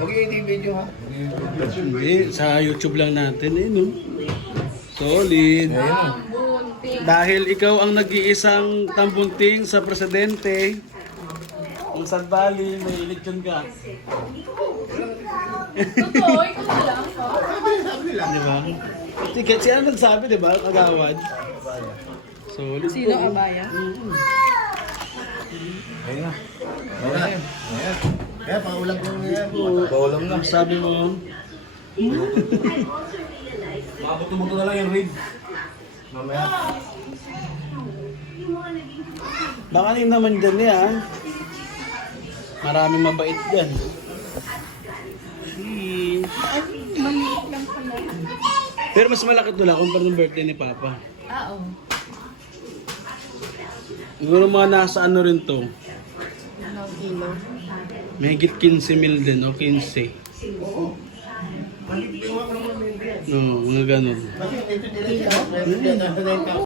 Okay, hindi video ha. Hindi, sa YouTube lang natin eh, no? Solid. Dahil ikaw ang nag-iisang tambunting sa presidente, ang Sadbali, may eleksyon ka. Totoo, ikaw na lang. Di ba? Siya ang nagsabi, di ba? Kagawad. Solid. Sino po. Abaya? Ayun na. Ayun. Kaya paulam ko nga. Paulam na. Sabi mo, Mabuto-buto na lang yung read. Mamaya. baka rin naman dyan niya. Maraming mabait dyan. Maliit lang pala. Pero mas malaki ito lang kumpara ng birthday ni Papa. Oo. Siguro mga nasa ano rin to. Anong kilo? May higit 15 mil din o 15. No, mga ganun. Ito nila.